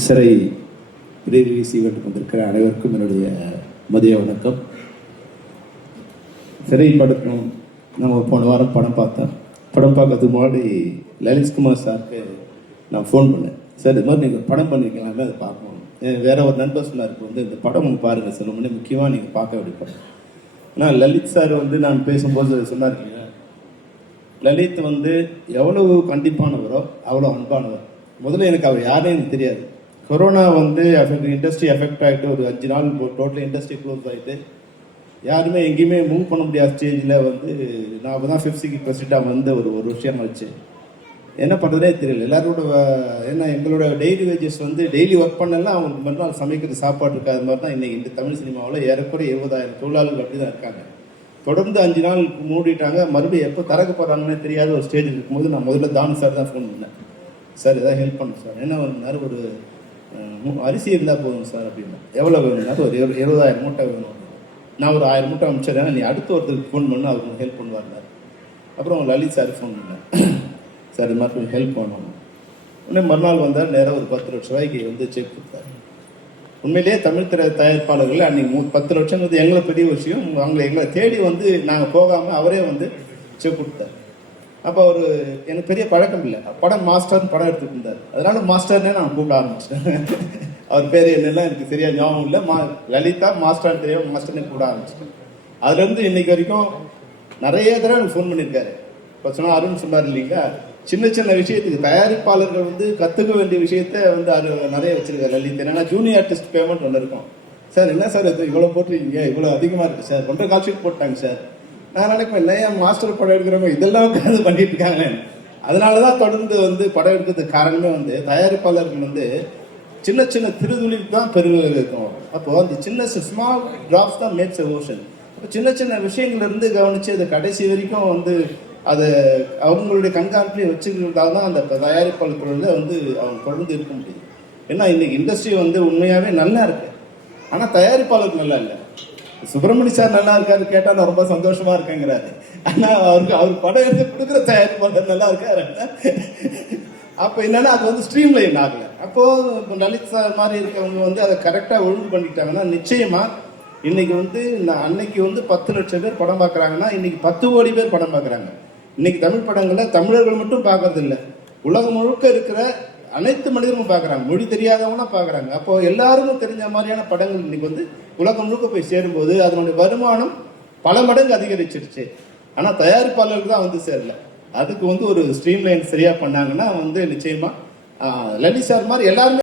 சிறை release event வந்திருக்கிற அனைவருக்கும் என்னுடைய மதிய வணக்கம். சிறை படத்தும் நம்ம போன வாரம் படம் பார்த்தோம். படம் பார்க்கறதுக்கு முன்னாடி லலித்குமார் சாருக்கு நான் ஃபோன் பண்ணேன். சார் இது மாதிரி நீங்கள் படம் பண்ணிக்கலாமே, அதை பார்க்கணும். வேற ஒரு நண்பர் சொன்னாருக்கு வந்து இந்த படம் பாருங்கள் சார், ரொம்ப முக்கியமாக நீங்கள் பார்க்க வேண்டிய படம். ஆனால் லலித் சார் வந்து நான் பேசும்போது சொன்னார் இல்லையா, லலித் வந்து எவ்வளவு கண்டிப்பானவரோ அவ்வளோ அன்பானவர். முதல்ல எனக்கு அவர் யாருன்னு எனக்கு தெரியாது. கொரோனா வந்து இண்டஸ்ட்ரி எஃபெக்ட் ஆகிட்டு ஒரு 5 நாள் டோட்டல் இண்டஸ்ட்ரி க்ளோஸ் ஆகிட்டு யாருமே எங்கேயுமே மூவ் பண்ண முடியாத ஸ்டேஜில் வந்து நான் அப்போ தான் ஃபிஃப்த் பிரசிடெண்ட்டாக வந்து ஒரு வருஷம் ஆச்சு. என்ன பண்ணுறதே தெரியல எல்லாரோட. ஏன்னா எங்களோட டெய்லி வேஜஸ் வந்து டெய்லி ஒர்க் பண்ணலாம், அவங்களுக்கு மறுநாள் சமைக்கிற சாப்பாடு இருக்காது மாதிரி தான் இன்றைக்கி இந்த தமிழ் சினிமாவில் ஏறக்குறைய 70,000 தொழிலாளர்கள் அப்படி தான் இருக்காங்க. தொடர்ந்து 5 நாள் மூடிட்டாங்க. மறுபடியும் எப்போ திறக்க போகிறாங்கன்னே தெரியாத ஒரு ஸ்டேஜில் இருக்கும்போது நான் முதல்ல தானு சார் தான் ஃபோன் பண்ணேன். சார் எதாவது ஹெல்ப் பண்ணும் சார், என்ன ஒரு நேரம் ஒரு அரிசி இருந்தால் போதும் சார் அப்படின்னா. எவ்வளோ வேணும்னா ஒரு 20,000 மூட்டை வேணும். நான் ஒரு 1000 மூட்டை அனுப்பிச்சிடுறேன், நீ அடுத்த ஒருத்தருக்கு ஃபோன் பண்ணு, அவருக்கு ஹெல்ப் பண்ணுவார். அப்புறம் லலித் சார் ஃபோன் பண்ணேன், சார் இது மாதிரி கொஞ்சம் ஹெல்ப் பண்ணணும். உடனே மறுநாள் வந்தார், நேராக ஒரு 10 லட்ச ரூபாய்க்கு வந்து செக் கொடுத்தாரு. உண்மையிலேயே தமிழ் திரை தயாரிப்பாளர்கள் அன்றைக்கி 10 லட்சம் எங்களை பெரிய விஷயம். எங்களை தேடி வந்து நாங்கள் போகாமல் அவரே வந்து செக் கொடுத்தாரு. அப்போ அவர் எனக்கு பெரிய பழக்கம் இல்லை, படம் மாஸ்டர்னு படம் எடுத்துட்டு இருந்தார். அதனால மாஸ்டர்னே நான் கூப்பிட ஆரம்பிச்சிட்டேன். அவர் பேர் என்னெல்லாம் எனக்கு சரியா ஞாபகம் இல்லை. லலிதா மாஸ்டர்னு தெரியும், மாஸ்டர்னே கூப்பிட ஆரம்பிச்சிட்டேன். அதுலேருந்து இன்னைக்கு வரைக்கும் நிறைய தடவை எனக்கு ஃபோன் பண்ணியிருக்காரு. இப்போ சொன்னால் அருண் சொன்னார் இல்லைங்களா, சின்ன சின்ன விஷயத்துக்கு தயாரிப்பாளர்கள் வந்து கற்றுக்க வேண்டிய விஷயத்த வந்து அது நிறைய வச்சிருக்காரு லலித். என்னன்னா ஜூனியர் ஆர்டிஸ்ட் பேமெண்ட் ஒன்று இருக்கும். சார் என்ன சார் இது இவ்வளோ போட்டுருக்கீங்க, இவ்வளோ அதிகமாக இருக்குது சார், 1.5 கால் ஷீட் போட்டாங்க சார். நான் நினைப்பேன், இல்லையா மாஸ்டர் படம் எடுக்கிறவங்க இதெல்லாம் உட்காந்து பண்ணிட்டு இருக்காங்க. அதனால தான் தொடர்ந்து வந்து படம் எடுக்கிறதுக்கு காரணமே வந்து தயாரிப்பாளர்கள் வந்து சின்ன சின்ன திருதுளிக்கு தான் பெருவில் இருக்கும். அப்போது அந்த சின்ன ஸ்மால் ட்ராப்ஸ் தான் மேக்ஸ் எ ஓஷன். அப்போ சின்ன சின்ன விஷயங்கள்ல இருந்து கவனித்து அதை கடைசி வரைக்கும் வந்து அதை அவங்களுடைய கண்காணிப்பிலே வச்சுக்கிறதால தான் அந்த தயாரிப்பாளர்கள் வந்து அவங்க தொடர்ந்து இருக்க முடியுது. ஏன்னா இன்னைக்கு இண்டஸ்ட்ரி வந்து உண்மையாகவே நல்லா இருக்கு, ஆனால் தயாரிப்பாளருக்கு நல்லா இல்லை. சுப்பிரமணிய சார் நல்லா இருக்காரு கேட்டால் நான் ரொம்ப சந்தோஷமா இருக்கேங்கிறாரு. ஆனால் அவர் படம் எடுத்து கொடுக்குற தயாரிப்பாளர் நல்லா இருக்காரு. அப்போ என்னன்னா அது வந்து ஸ்ட்ரீம் லைன் ஆகலை. அப்போ லலித் சார் மாதிரி இருக்கவங்க வந்து அதை கரெக்டாக ஒழுங்கு பண்ணிட்டாங்கன்னா நிச்சயமா இன்னைக்கு வந்து அன்னைக்கு வந்து 10 லட்சம் பேர் படம் பார்க்குறாங்கன்னா இன்னைக்கு 10 கோடி பேர் படம் பார்க்குறாங்க. இன்னைக்கு தமிழ் படங்களை தமிழர்கள் மட்டும் பார்க்கறது இல்லை, உலகம் முழுக்க இருக்கிற அனைத்து மனிதர்களும் பார்க்குறாங்க, மொழி தெரியாதவங்களாம் பார்க்குறாங்க. அப்போ எல்லாருக்கும் தெரிஞ்ச மாதிரியான படங்கள் இன்னைக்கு வந்து உலகம் முழுக்க போய் சேரும்போது அதனுடைய வருமானம் பல மடங்கு அதிகரிச்சிருச்சு. ஆனால் தயாரிப்பாளருக்கு தான் வந்து சேரல. அதுக்கு வந்து ஒரு ஸ்ட்ரீம் லைன் சரியா பண்ணாங்கன்னா வந்து நிச்சயமா லலித் சார் மாதிரி எல்லாருமே